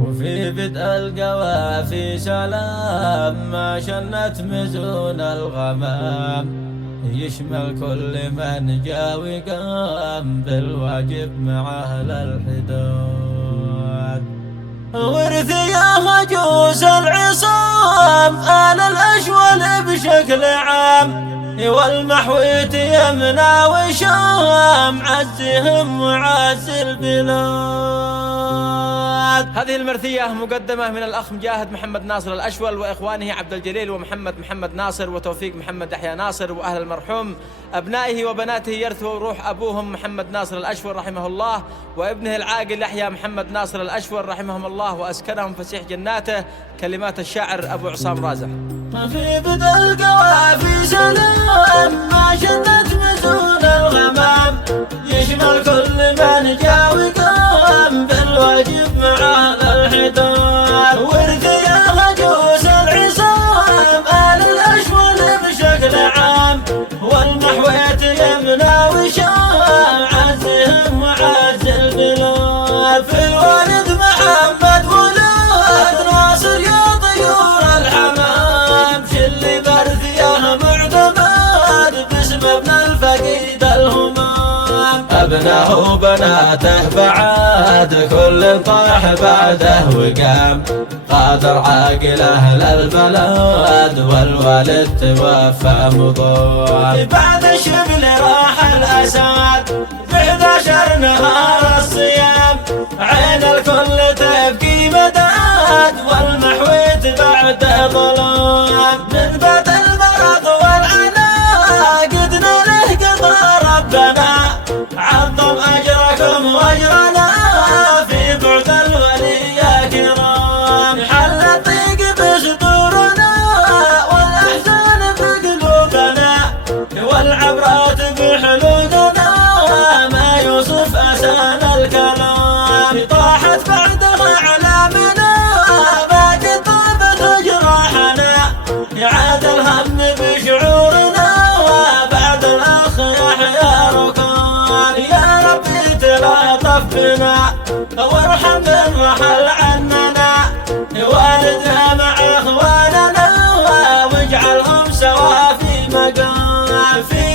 وفي بدء القوافي سلام ما شنت مزون الغمام، يشمل كل من جا وقام بالواجب مع أهل الحدود. ورث يا هجوس العصام آل الأشول بشكل عام، والمحويت يمنى وشام عزهم وعز البلاد. هذه المرثية مقدمة من الأخ مجاهد محمد ناصر الأشول وإخوانه عبد الجليل ومحمد ناصر وتوفيق محمد يحيى ناصر وأهل المرحوم أبنائه وبناته يرثوا روح أبوهم محمد ناصر الأشول رحمه الله، وابنه العاقل يحيى محمد ناصر الأشول رحمهم الله وأسكنهم فسيح جناته. كلمات الشاعر أبو عصام رازح. في بدء القوافي سلام ما شنت مزون الغمام، يشمل كل من جا وقام بالواجب مع أهل الحدود. ورث يا هجوس العصام آل الأشول بشكل عام، والمحويت يمنى وشام عزهم وعز البلاد. في الوالد محمد ولد ناصر يا طيور الحمام، شل برثيه معتمد باسم ابن الفقيد الهمام. أبناء وبناته بعد كل طاح بعده وقام، قادر عاقل أهل البلد والوالد توفى مضام. بعد الشبل راح الأسد ب11 نهار الصيام، عين الكل تبكي مداد والمحويت بعده ظلام. من بعد المرض والعناء قدنا له قضى ربنا، عظم أجركم وأجرنا في بعد الولي يا كرام. حل الضيق بصدورنا والأحزان بقلوبنا، والعبرات بحلولنا ما يوصف أسان الكلام. طاحت بعدها أعلامنا باقي طابت جراحنا، يعاد الهم بشعورنا وبعد الأخ يحيى ركان. يا ربي تلاطف بنا وارحم من رحل عننا، والدنا مع إخواننا واجعلهم سوا في مقام. في